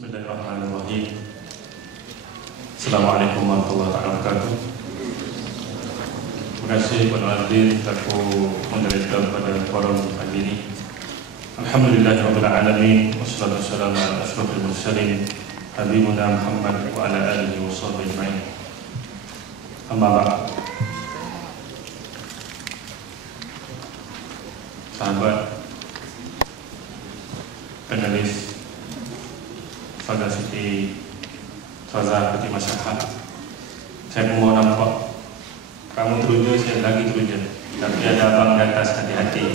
Bismillahirrahmanirrahim. Assalamualaikum warahmatullahi wabarakatuh. Terima kasih kepada hadirin aku moderator pada forum pagi ini. Alhamdulillahirabbil alamin wassalatu wassalamu ala asyrofil mursalin habibuna Muhammad wa ala alihi washabbihi ajmain. Amma ba'd. Sahabat penulis Fadha Siti Faza Peti Masyarakat, saya mau nampak kamu teruja, saya lagi teruja, tapi ada abang di atas hati-hati.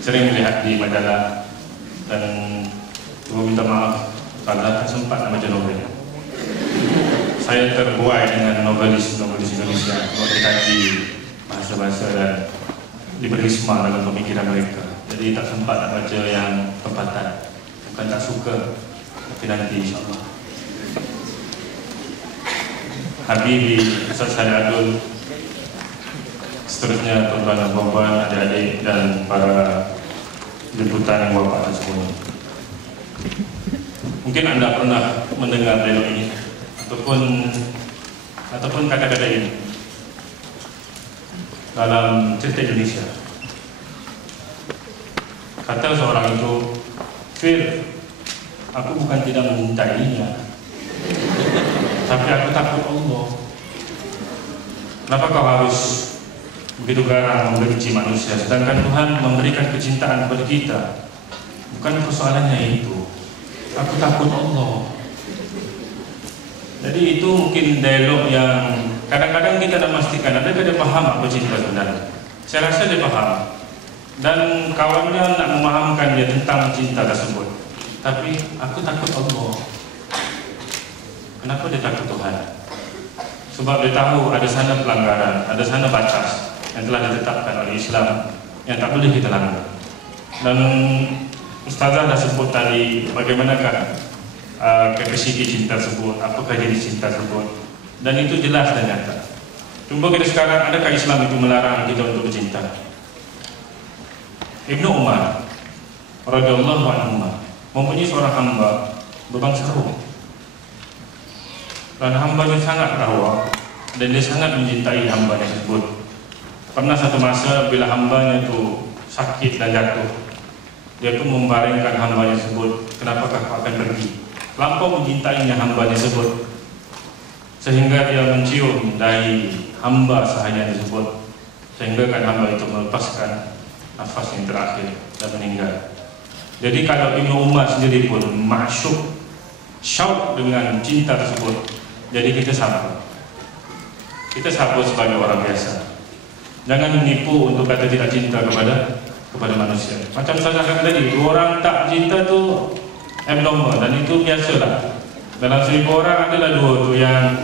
Sering melihat di majalah dan cuma minta maaf Faza tak sempat nak baca novel. Saya terbuai dengan novelis Indonesia, buat dikaji bahasa-bahasa dan diberi risma dalam pemikiran mereka. Jadi tak sempat nak baca yang tempatan. Bukan tak suka, tapi nanti insyaAllah. Habibi, Ustaz Syarif Abdul, seterusnya tuan-tuan dan puan-puan, adik-adik dan para jemputan yang wafat semuanya. Mungkin anda pernah mendengar dialog ini ataupun kata-kata ini dalam cerita Indonesia. Kata seorang itu, Fir, aku bukan tidak mencintainya, tapi aku takut Allah. Kenapa kau harus begitu garang membenci manusia, sedangkan Tuhan memberikan kecintaan kepada kita? Bukan persoalannya itu. Aku takut Allah. Jadi itu mungkin dialog yang kadang-kadang kita nak memastikan adakah dia faham apa cinta sebenarnya. Saya rasa dia faham. Dan kawannya nak memahamkan dia tentang cinta tersebut. Tapi aku takut Allah. Kenapa dia takut Tuhan? Sebab dia tahu ada sana pelanggaran, ada sana batas yang telah ditetapkan oleh Islam yang tak boleh kita langgar. Dan Ustazah dah sebut tadi bagaimanakah kapasiti cinta tersebut, apakah jadi cinta tersebut, dan itu jelas dan nyata. Cuma kita sekarang, adakah Islam itu melarang kita untuk bercinta? Ibnu Umar radhiyallahu anhu mempunyai seorang hamba berbangsa Rom, dan hambanya sangat rawat dan dia sangat mencintai hamba tersebut. Pernah satu masa bila hambanya itu sakit dan jatuh, dia pun membaringkan hambanya tersebut. Kenapakah kau akan pergi? Lampau mencintainya hamba tersebut sehingga dia mencium dari hamba sahaya tersebut, sehingga kan hamba itu melepaskan nafas yang terakhir dan meninggal. Jadi kalau Ibnu Umar sendiri pun masyuk, syauq dengan cinta tersebut, jadi kita sabar. Kita sabar sebagai orang biasa. Jangan menipu untuk kata tidak cinta kepada manusia. Macam saya katakan tadi, dua orang tak cinta tu abnormal, dan itu biasalah. Dalam 1000 orang adalah dua tu yang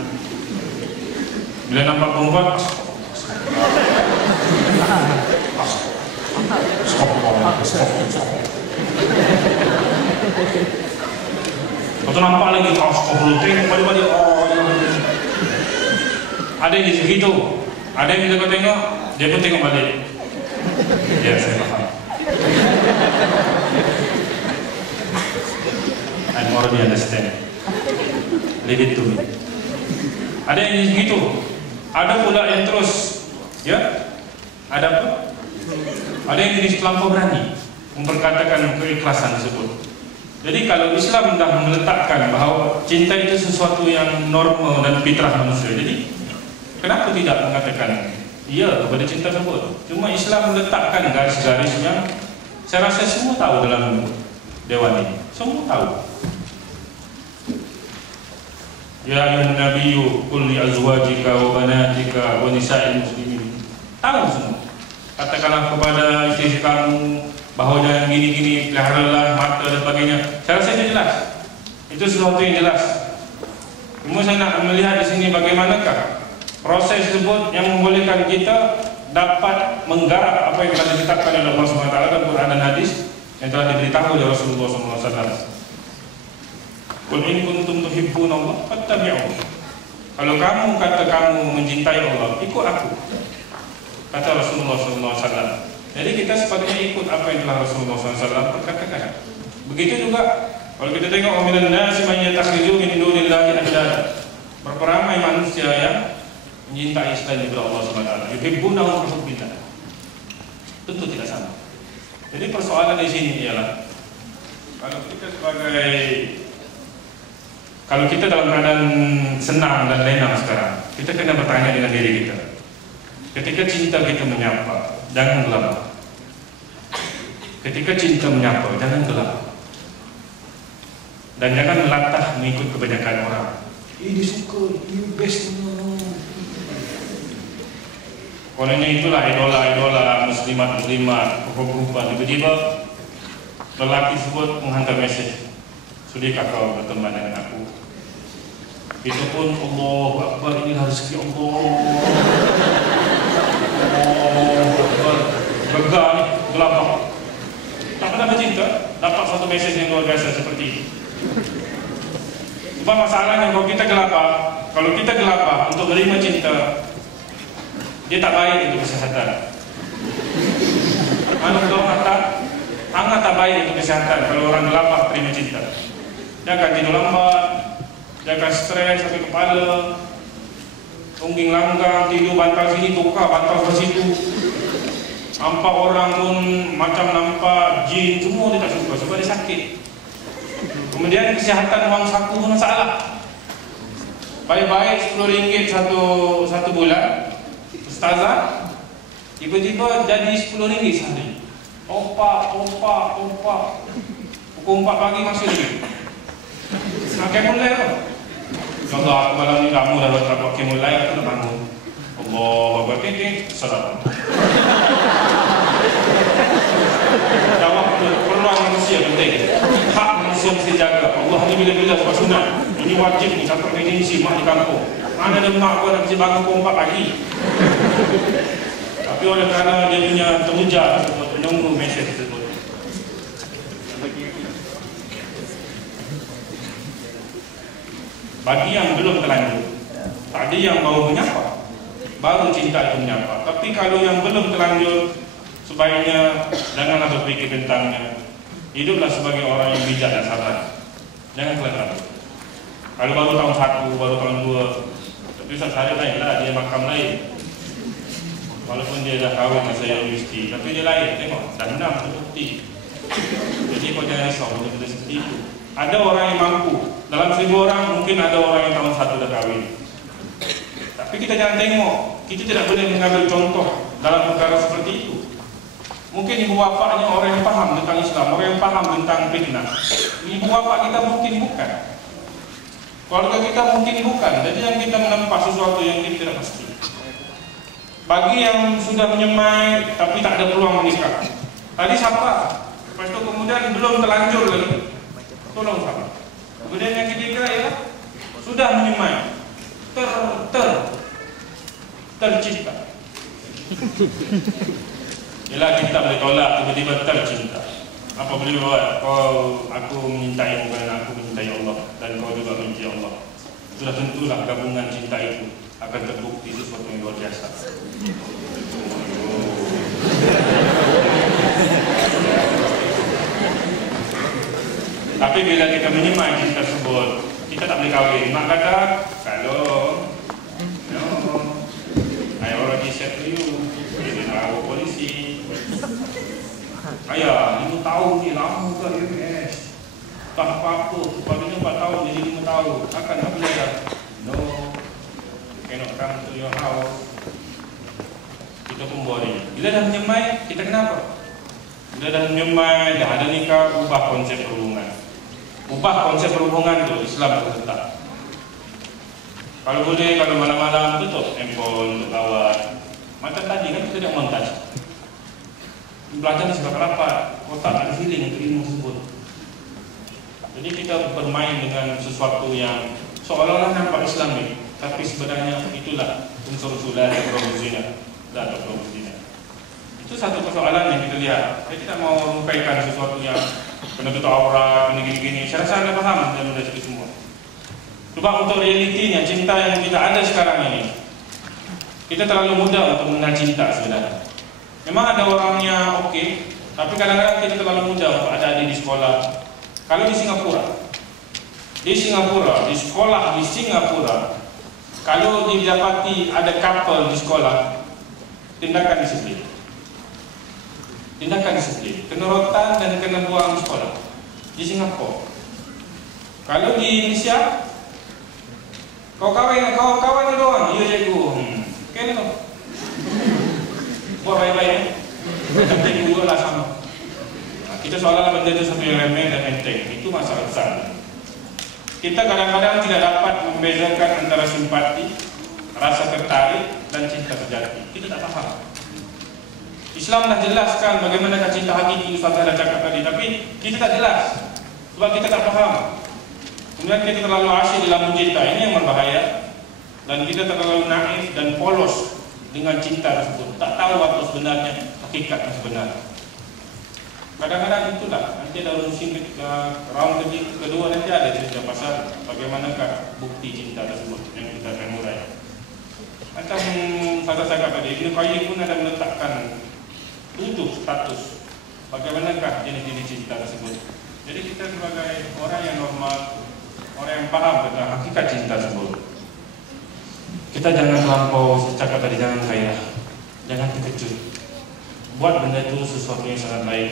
bila nampak perempuan atau nampak lagi tengok balik-balik. Ada yang segitu, ada yang kita tengok, dia pun tengok balik. Ya, saya faham. I'm already understand. Leave it to me. Ada yang segitu, ada pula yang terus, ya, ada apa? Ada yang jenis terlampau berani memperkatakan keikhlasan tersebut. Jadi kalau Islam dah meletakkan bahawa cinta itu sesuatu yang normal dan fitrah manusia, jadi kenapa tidak mengatakan iya kepada cinta tersebut? Cuma Islam meletakkan garis-garis yang saya rasa semua tahu dalam dewan ini. Semua tahu. Ya ayuhan nabiyyu qul li azwajika wa banatika wa nisa'il muslimin. Tahu semua. Katakanlah kepada istri kamu bahawa jangan gini-gini, peliharalah mata dan sebagainya. Saya rasa itu jelas. Itu sesuatu yang jelas. Cuma saya nak melihat di sini bagaimanakah proses tersebut yang membolehkan kita dapat menggarap apa yang telah ditetapkan oleh Allah SWT dalam Quran dan hadis yang telah diberitahu oleh Rasulullah SAW. Qul in kuntum tuhibbunallah fattabi'un. Kalau kamu kata kamu mencintai Allah, ikut aku, kata Rasulullah SAW. Jadi kita sepatutnya ikut apa yang telah Rasulullah SAW perkatakan. Begitu juga kalau kita tengok minan nasi man yattakhidhu min dunillahi andada. Berapa ramai manusia yang mencintai selain daripada Allah Subhanahu wa taala. Yuhibbunahum hubbillah. Tentu tidak sama. Jadi persoalan di sini ialah kalau kita dalam keadaan senang dan lenang sekarang, kita kena bertanya dengan diri kita. Ketika cinta kita menyapa, jangan gelap. Ketika cinta menyapa, jangan gelap. Dan jangan melatah mengikut kebanyakan orang. Ini suka, ini best. Kononnya itulah idola-idola muslimat-muslimat, perempuan. Tiba-tiba lelaki tersebut menghantar mesej, sudahkah kau berteman dengan aku? Itu pun Allahu Akbar, inilah rezeki Allah. Allahu Akbar. Begah ni, gelapah. Tak pernah bercinta, dapat satu mesej yang luar biasa seperti ini. Sebab masalahnya kalau kita gelapah untuk menerima cinta, dia tak baik untuk kesehatan. Hangat tak baik untuk kesehatan kalau orang gelapah terima cinta. Dia akan tidur lambat, dia akan stres sampai kepala, tungging langgang, tidur bantal sini, tukar bantal ke situ. Nampak orang pun macam nampak jin, semua dia tak suka sebab dia sakit. Kemudian kesihatan wang saku pun masalah. Baik-baik RM10 satu bulan, ustazah tiba-tiba jadi RM10 sehari. Opak. Pukul 4 pagi masih lagi. Nak mulai tu. Allah, aku malam ni kamu dah dapat mulai, aku nak bangun. Allah, berkini sedap. Jawab peluang manusia penting. Hak manusia mesti jaga. Allah ni bila-bila sebab sunat. Ini wajib ni sampai emergency mak di kampung. Mana ada mak aku nak mesti bangun pukul 4 pagi. Tapi oleh kerana dia punya teruja tersebut, menunggu mesej tersebut. Bagi yang belum terlanjur, tadi yang baru menyapa, baru cinta itu menyapa. Tapi kalau yang belum terlanjur, sebaiknya janganlah berfikir tentangnya. Hiduplah sebagai orang yang bijak dan sabar. Jangan kelihatan. Kalau baru tahun 1, baru tahun 2, tapi saya lainlah, dia makam lain. Walaupun dia dah kahwin dengan saya universiti, tapi dia lain, tengok, dah 6 terbukti. Jadi kau jangan risau benda-benda seperti itu. Ada orang yang mampu, dalam 1000 orang mungkin ada orang yang tahun 1 dah kahwin. Tapi kita jangan tengok, kita tidak boleh mengambil contoh dalam perkara seperti itu. Mungkin ibu bapaknya orang yang faham tentang Islam, orang yang faham tentang fitnah. Ibu bapak kita mungkin bukan, keluarga kita mungkin bukan. Jadi yang kita menempa sesuatu yang kita tidak pasti. Bagi yang sudah menyemai tapi tak ada peluang menikah, tadi siapa? Lepas itu kemudian belum terlanjur lagi, tolong siapa? Kemudian yang ketiga ya, sudah menyemai, tercinta. Ialah kita boleh tolak tiba-tiba tercinta. Apa boleh buat? Aku menyintaimu kerana aku mencintai Allah dan kau juga mencintai Allah. Sudah tentulah gabungan cinta itu akan terbukti sesuatu yang luar biasa. Tapi bila kita menyemai cinta tersebut, kita tak boleh kahwin. Mak kata, kalau I already said to you, dia tahu polisi. Ayah, 5 tahun ni lama ke MS? Tak apa-apa, sebabnya 4 tahun jadi 5 tahun. Akan tak boleh dah. No, cannot come to your house. Kita pun boring. Bila dah menyemai, kita kenapa? Bila dah menyemai, dah ada nikah, ubah konsep perhubungan. Ubah konsep perhubungan tu, Islam tetap. Kalau boleh, kalau malam-malam tutup handphone untuk kawan. Macam tadi kan kita tidak montaj. Belajar sebab rapat, otak ada feeling untuk ilmu tersebut. Jadi kita bermain dengan sesuatu yang seolah-olah nampak Islami, tapi sebenarnya itulah unsur sulal dan probuzina. Itu satu persoalan yang kita lihat. Saya tidak mau mengungkapkan sesuatu yang kena tutup aurat, kena gini-gini. Saya rasa anda faham dan itu semua. Sebab untuk realitinya, cinta yang kita ada sekarang ini, kita terlalu mudah untuk mengenal cinta sebenarnya. Memang ada orangnya okey, tapi kadang-kadang kita terlalu mudah untuk ada adik di sekolah. Kalau di Singapura, di sekolah di Singapura, kalau didapati ada couple di sekolah, tindakan disiplin. Kena rotan dan kena buang di sekolah. Di Singapura. Kalau di Indonesia, kau kawan doang, iya cikgu. Kena tu. Buat baik-baik. Macam cikgu lah sama. Kita seolah-olah benda itu satu yang remeh dan enteng. Itu masalah besar. Kita kadang-kadang tidak dapat membezakan antara simpati, rasa tertarik, dan cinta sejati. Kita tak faham. Islam dah jelaskan bagaimana cinta hakiki, Ustaz dah cakap tadi, tapi kita tak jelas. Sebab kita tak faham. Kemudian kita terlalu asyik dalam mencinta. Ini yang berbahaya. Dan kita terlalu naif dan polos dengan cinta tersebut. Tak tahu apa sebenarnya, hakikat yang sebenar. Kadang-kadang itulah, nanti ada musim round kedua nanti ada cerita pasal bagaimanakah bukti cinta tersebut yang kita akan murai. Macam saya cakap tadi, Ibnu Qayyim pun ada meletakkan 7 status bagaimanakah jenis-jenis cinta tersebut. Jadi kita sebagai orang yang normal, orang yang paham tentang hakikat cinta tersebut, kita jangan terlampau, saya cakap tadi, jangan kaya, jangan terkejut. Buat benda itu sesuatu yang sangat baik.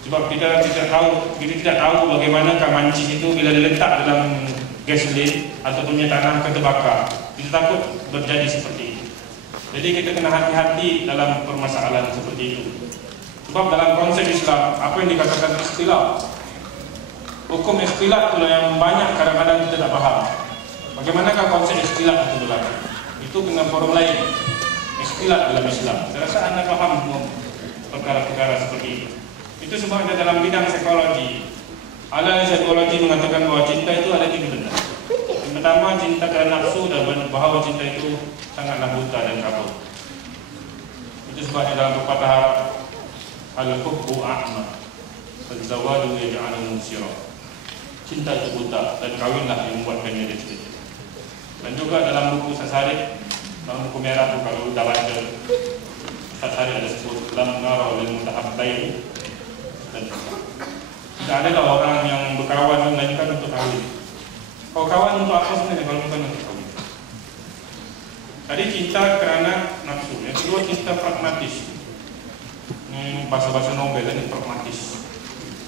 Sebab kita tidak tahu bagaimana mancis itu bila diletak dalam gasolin ataupun tanah terbakar. Kita takut terjadi seperti itu. Jadi kita kena hati-hati dalam permasalahan seperti itu. Sebab dalam konsep Islam, apa yang dikatakan ikhtilaf, hukum ikhtilaf itulah yang banyak kadang-kadang kita tak faham. Bagaimanakah konsep ikhtilaf itu berlaku? Itu kena forum lain. Ikhtilaf dalam Islam. Saya rasa anda faham semua perkara-perkara seperti itu. Itu sebabnya dalam bidang psikologi, ahli psikologi mengatakan bahawa cinta itu ada 3 benda. Yang pertama, cinta kerana nafsu, dan bahawa cinta itu sangatlah buta dan kabur. Itu sebabnya dalam pepatah al-hubbu a'ma, al-zawadu yaj'aluhu musira. Cinta itu buta dan kawinlah yang membuatkannya dia cerita. Dan juga dalam buku Sasarik, dalam buku merah itu kalau dah baca, Sasarik ada sebut lam nara lil mutahabbain. Dan tidak ada orang yang berkawan melainkan untuk kawin. Kau kawan untuk apa sebenarnya kalau bukan untuk kawin? Tadi cinta kerana nafsu. Yang kedua, cinta pragmatis. Bahasa-bahasa Nobel ini pragmatis.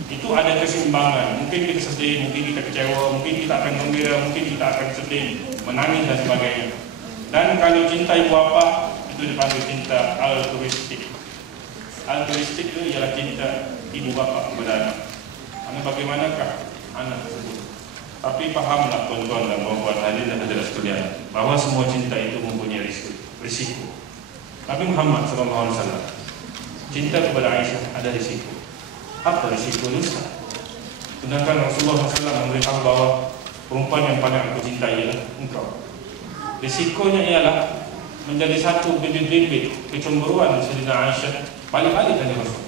Itu ada keseimbangan. Mungkin kita sedih, mungkin kita kecewa, mungkin kita akan gembira, mungkin kita akan sedih, menangis dan sebagainya. Dan kalau cinta ibu bapa, itu dipanggil cinta altruistik. Altruistik itu ialah cinta ibu bapa kepada anak. Anak bagaimanakah anak tersebut? Tapi pahamlah tuan-tuan dan puan-puan hadirin dan hadirat sekalian, bahawa semua cinta itu mempunyai risiko. Nabi Muhammad SAW, cinta kepada Aisyah ada risiko. Apa risiko itu? Sedangkan Rasulullah SAW memberitahu bahawa perempuan yang paling aku cintai ialah engkau. Risikonya ialah menjadi satu bibit-bibit kecemburuan Sayyidina Aisyah balik-balik dari Rasul.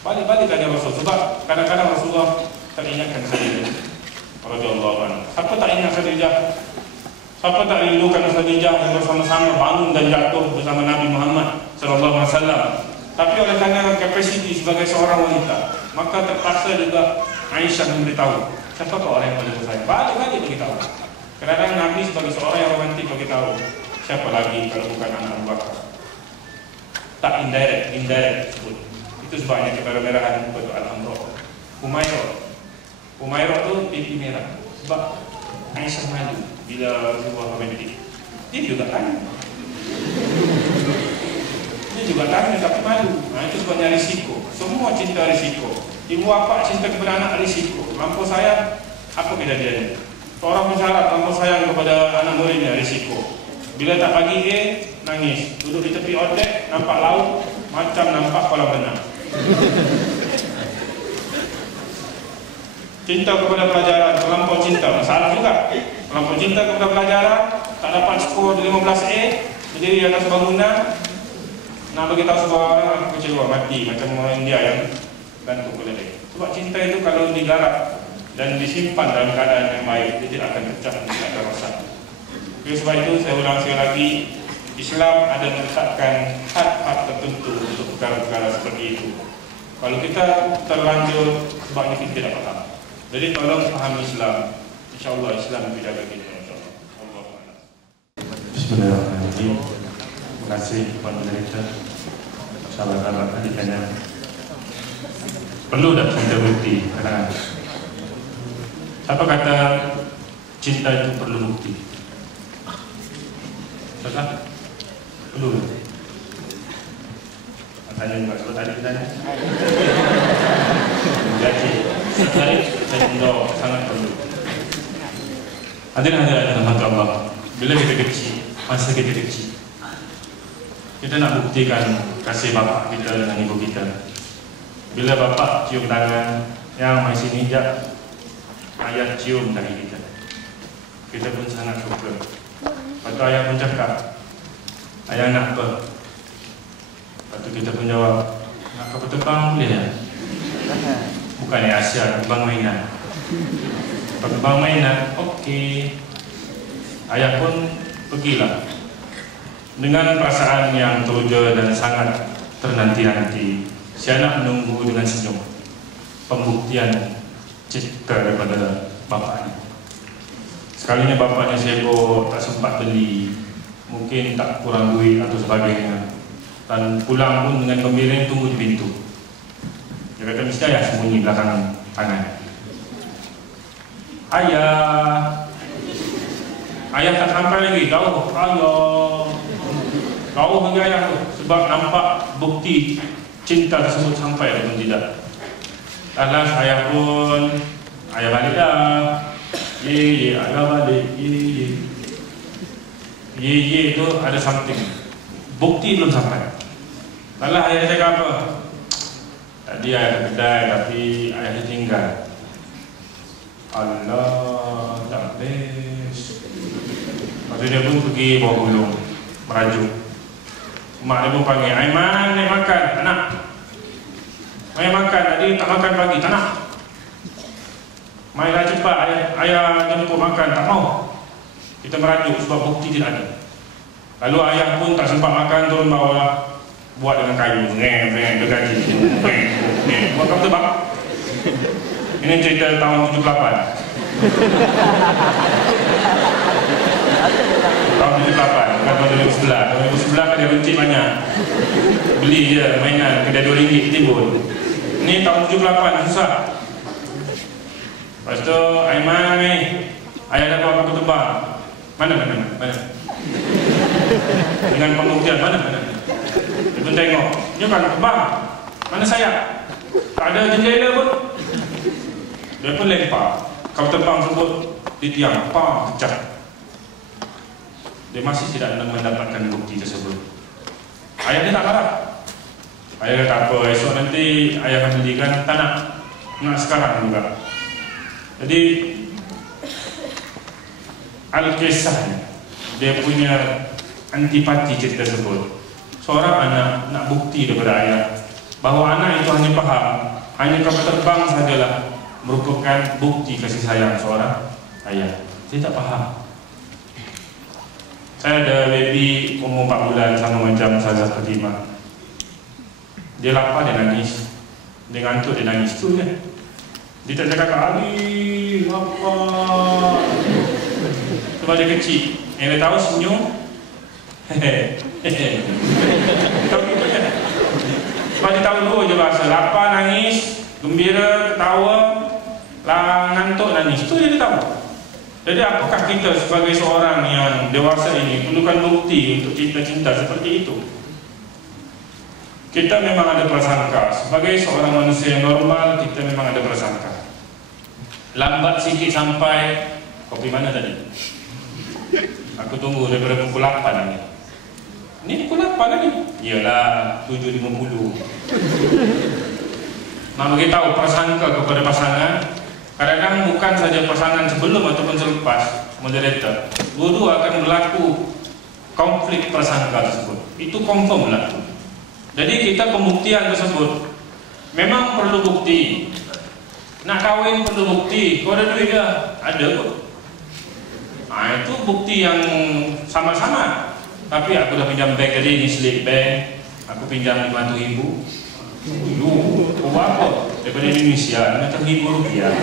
Balik-balik dari Rasul. Sebab kadang-kadang Rasulullah teringatkan Khadijah radhiyallahu anha. Siapa tak ingat Khadijah? Siapa tak rindukan Khadijah yang bersama-sama bangun dan jatuh bersama Nabi Muhammad sallallahu alaihi wasallam? Tapi oleh kerana kapasiti sebagai seorang wanita, maka terpaksa juga Aisyah memberitahu, siapakah orang yang paling bersayang? Balik-balik beritahu. Kadang-kadang Nabi sebagai seorang yang romantik beritahu, siapa lagi kalau bukan anak Abu Bakar? Tak indirect sebut. Itu sebabnya kepada merahan betul Al-Amrah. Umairah tu pipi merah. Sebab Aisyah malu bila Rasulullah romantik. Dia juga tanya. Tapi malu. Itu sebabnya risiko. Semua cinta risiko. Ibu bapa cinta kepada anak risiko. Lampau sayang, apa kejadiannya? Seorang pensyarah lampau sayang kepada anak muridnya risiko. Bila tak pagi nangis. Duduk di tepi otek, nampak laut, macam nampak kolam renang. Cinta kepada pelajaran, terlampau cinta, masalah juga. Terlampau cinta kepada pelajaran, tak dapat skor 15A, berdiri atas bangunan, nak beritahu sebuah orang, aku kecewa, mati. Macam orang India yang gantung keledai. Sebab cinta itu kalau digarap dan disimpan dalam keadaan yang baik, dia tidak akan pecah, tidak akan rosak. Sebab itu saya ulang sekali lagi, Islam ada menetapkan had-had tertentu untuk perkara-perkara seperti itu. Kalau kita terlanjur sebabnya kita tidak paham. Jadi tolong paham Islam. InsyaAllah Islam lebih jaga kita. InsyaAllah. Bismillahirrahmanirrahim. Terima kasih kepada mereka. Sahabat-sahabat adiknya. Perlu tak cinta bukti? Karena siapa kata cinta itu perlu bukti? Betul? Perlu. Tanya juga sebut tadi tanya. Jadi saya menjawab sangat perlu. Hadirin Allah, bila kita kecil, masa kita kecil, kita nak buktikan kasih bapak kita dengan ibu kita. Bila bapak cium tangan, yang masih nijak, ayah cium tangan kita. Kita pun sangat suka. Lepas tu ayah pun cakap, ayah nak apa? Lepas tu kita pun jawab, nak kapal terbang boleh ya? Bukan ya Asia, terbang mainan. Terbang mainan, okey. Ayah pun pergilah dengan perasaan yang teruja dan sangat ternanti-nanti. Si anak menunggu dengan senyum pembuktian cinta daripada bapaknya. Sekalinya bapaknya sibuk, tak sempat beli, mungkin tak kurang duit atau sebagainya, dan pulang pun dengan gembira tunggu di pintu. Dia kata mesti ayah sembunyi belakang tangan. Ayah tak sampai lagi, jauh bagi ayah tu, sebab nampak bukti cinta tersebut sampai ataupun tidak. Alas ayah pun, ayah balik dah. Ayah balik. Itu ada something. Bukti belum sampai. Alah ayah cakap apa? Tadi ayah ke kedai tapi ayah ditinggal. Allah, tak best. Lepas dia pun pergi bawah gulung, merajuk. Mak dia pun panggil, Aiman, naik makan, tak nak. Main makan, tadi tak makan pagi, tak nak. Mainlah cepat, ayah jemput makan, tak mau. Kita merajuk sebab bukti tidak ada. Lalu ayah pun tak sempat makan, turun bawah, buat dengan kayu, gergaji, buat kamu tebak. Ini cerita tahun 78. Tahun 78, bukan tahun 2011. Tahun 2011 kedai runcit banyak. Beli je mainan, kedai RM2 timbul. Ini tahun 78, susah. Lepas tu, Aiman ni, ayah dah bawa aku tebak. Mana? Dengan pembuktian, mana? Dia pun tengok, dia kan tebak. Mana saya? Tak ada jendela pun. Dia pun lempar kau terbang sebut di tiang, pecah. Dia masih tidak mendapatkan bukti tersebut. Ayah dia tak marah. Ayah kata apa, esok nanti ayah akan belikan, tak nak sekarang juga. Jadi Al-Kisah dia punya antipati cerita tersebut. Seorang anak nak bukti daripada ayah bahawa anak itu hanya faham, hanya kapal terbang sajalah merupakan bukti kasih sayang seorang ayah. Dia tak faham. Saya ada baby umur 4 bulan sama macam Ustazah Fatimah. Dia lapar, dia nangis. Dia ngantuk, dia nangis. Tu je. Dia tak cakap, Ali, lapar. Sebab dia kecil. Yang dia tahu senyum. Tahu gitu je. Sebab dia tahu dua je bahasa. Lapar, nangis, gembira, ketawa, ngantuk, nangis. Itu je dia tahu. Jadi apakah kita sebagai seorang yang dewasa ini perlukan bukti untuk cinta-cinta seperti itu? Kita memang ada prasangka. Sebagai seorang manusia yang normal, kita memang ada prasangka. Lambat sikit sampai, kopi mana tadi? Aku tunggu daripada pukul 8 lagi. Ini pukul 8 lagi? Iyalah, 7.50. Nak beritahu prasangka kepada pasangan. Kadang-kadang bukan saja pasangan sebelum ataupun selepas moderator, dua-dua akan berlaku konflik prasangka tersebut. Itu confirm berlaku. Jadi kita pembuktian tersebut memang perlu bukti. Nak kahwin perlu bukti. Kau ada duit dah? Ada kot. Itu bukti yang sama-sama. Tapi aku dah pinjam bank tadi, ini slip bank. Aku pinjam RM50,000. Apa? Daripada Indonesia, macam RM1,000.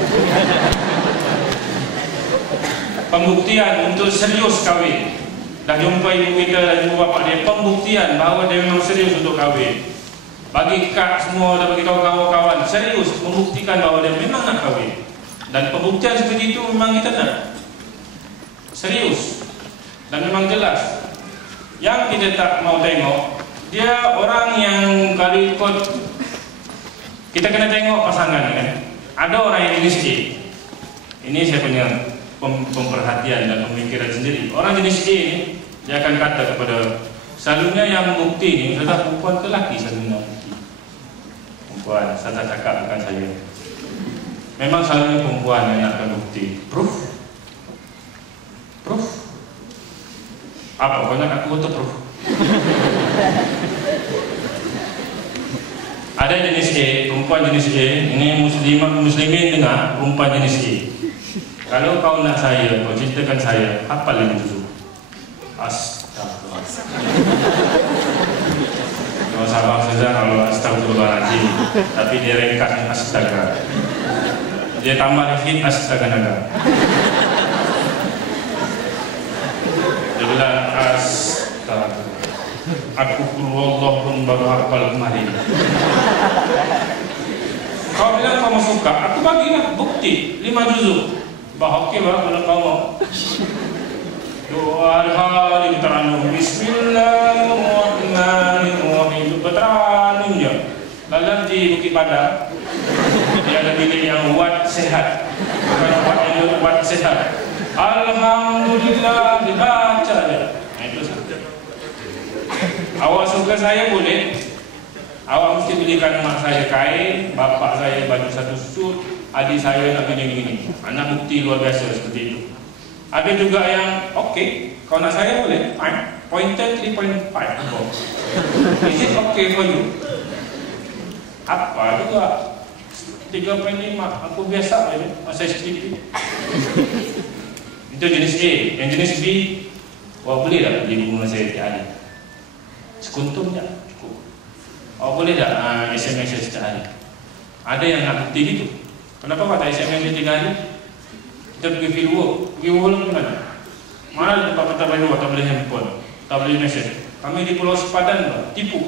Pembuktian untuk serius kahwin. Dah jumpa ibu kita dan ibu bapa dia, pembuktian bahawa dia memang serius untuk kahwin. Bagi kak semua dah bagi tahu kawan-kawan, serius membuktikan bahawa dia memang nak kahwin. Dan pembuktian seperti itu memang kita nak. Serius. Dan memang jelas. Yang kita tak mau tengok, dia orang yang kalau ikut, kita kena tengok pasangan kan. Ada orang yang jenis A. Ini saya punya pemperhatian dan pemikiran sendiri. Orang jenis A ini, dia akan kata kepada, selalunya yang bukti ni, sudah perempuan ke lelaki selalunya bukti. Perempuan, saya tak cakap bukan saya. Memang selalunya perempuan yang nakkan bukti. Proof? Proof? Apa? Kau nak aku untuk proof? Ada jenis A, perempuan jenis A. Ini muslimin dengar, perempuan jenis A. Kalau kau nak saya, kau ceritakan saya, hafal yang juzuk. Astagfirullah. Kalau sahabat saja kalau astagfirullahaladzim, tapi dia ringkasnya astaga. Dia tambah hit astaga naga. Dia bilang astaga. Aku Allah pun baru hafal kemarin. Kau bilang kamu suka, aku bagilah bukti 5 juzuk. Bah okey bah kalau kau mau. Doa hari teranum Bismillahirrahmanirrahim. Teranum je. Lalu di Bukit Padang dia ada bilik yang wat sehat. Bukan wat yang wat sehat. Alhamdulillah dibaca je. Itu saja. Awak suka saya boleh. Awak mesti belikan mak saya kain, bapak saya baju satu suit, adik saya nak gini-gini. Anak bukti luar biasa seperti itu. Ada juga yang okey, kalau nak saya boleh, fine. Pointer 3.5. Is it okay for you? Apa juga 3.5, aku biasa aja, masa STP. Itu jenis A. Yang jenis B, wah boleh tak beli bunga saya tiap hari? Sekuntum tak? Cukup. Oh boleh tak SMS setiap hari? Ada yang nak bukti gitu. Kenapa kata SMS 3 hari? Kita pergi field work. Pergi work di mana? Mana tempat patah bayu, tak boleh handphone, tak boleh message. Kami di Pulau Sepadan, tipu.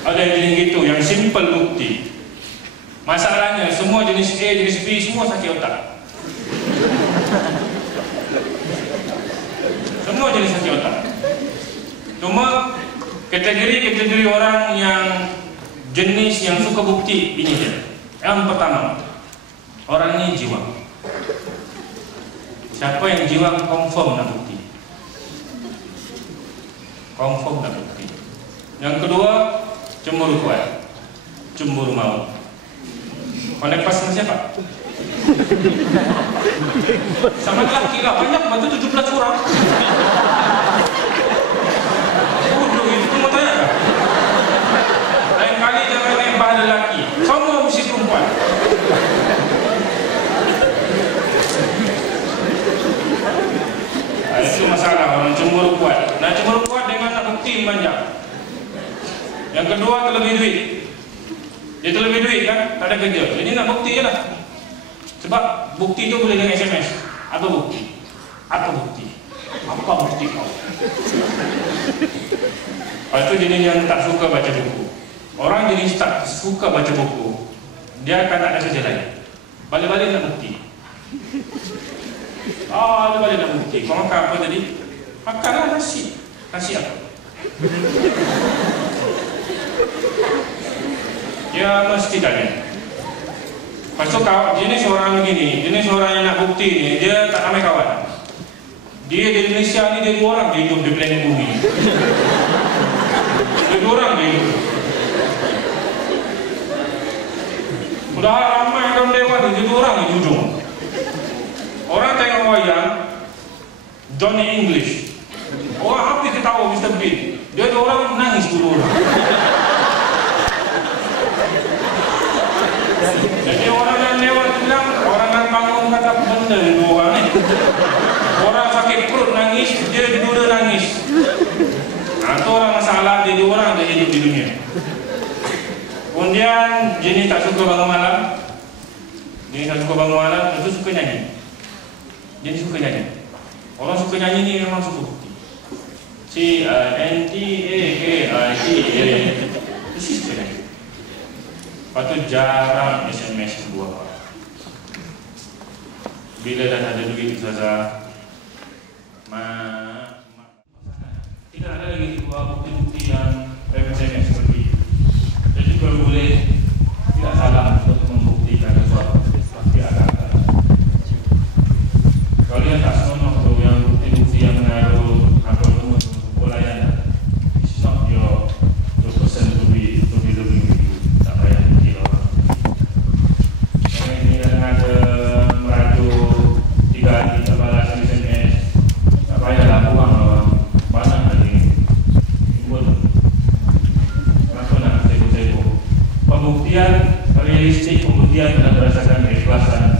Ada yang jenis gitu, yang simple bukti. Masalahnya semua jenis A, jenis B semua sakit otak. Semua jenis sakit otak. Cuma kategori orang yang jenis yang suka bukti ini dia. Yang pertama, orang ini jiwa. Siapa yang jiwa confirm nak bukti? Confirm nak bukti. Yang kedua, cemburu kuat, cemburu mau. Konek pas sama siapa? Sama lelaki lah, banyak bantu 17 orang. Bodoh itu kamu tanya tak? Lain kali jangan lempar lelaki, semua mesti perempuan. Itu masalah orang cemburu kuat. Nah cemburu kuat dengan nak bukti banyak. Yang kedua terlebih duit. Dia terlebih duit kan, tak ada kerja. Jadi nak bukti je lah. Sebab bukti tu boleh dengan SMS. Apa bukti? Apa bukti? Apa bukti kau? Itu jenis yang tak suka baca buku. Orang jenis tak suka baca buku, dia akan tak ada kerja lain. Balik-balik nak bukti. Balik-balik nak bukti. Kau makan apa tadi? Makanlah nasi. Nasi apa? Dia mesti tanya. Lepas tu jenis orang begini, jenis orang yang nak bukti ni, dia tak ramai kawan. Dia di Indonesia ni dia 2 orang dia hidup di planet bumi. Dia 2 orang dia hidup. Udah ramai orang dewan dia 2 orang di ujung. Orang tengok wayang Johnny English. Orang habis ketawa Mr. Bean. Dia 2 orang nangis 2 orang. Jadi orang yang lewat bilang, orang yang bangun kata benda ni 2 orang ni. Orang sakit perut nangis, dia duduk nangis. Nah, itu orang masalah dia jadi orang yang hidup di dunia. Kemudian jenis tak suka bangun malam. Jenis tak suka bangun malam itu suka nyanyi. Jenis suka nyanyi. Orang suka nyanyi ni memang suka. CINTAKIA itu sih suka nyanyi. Lepas tu jarang SMS buat. Bila dah ada duit Ustazah, tidak ada lagi bukti-bukti yang SMS seperti itu. Jadi kalau boleh tidak salah untuk membuktikan sesuatu, tapi ada. Kalau yang tak seronok tu, yang bukti-bukti yang menaruh apa semua polayan, it's not your person to be living with you. Tak payah bukti orang. Yang ini yang ada merajuk 3 hari tak balas SMS, tak payahlah buang orang. Banyak lagi timbul. Kenapa nak tembok-tembok? Pembuktian realistik, pembuktian adalah berdasarkan keikhlasan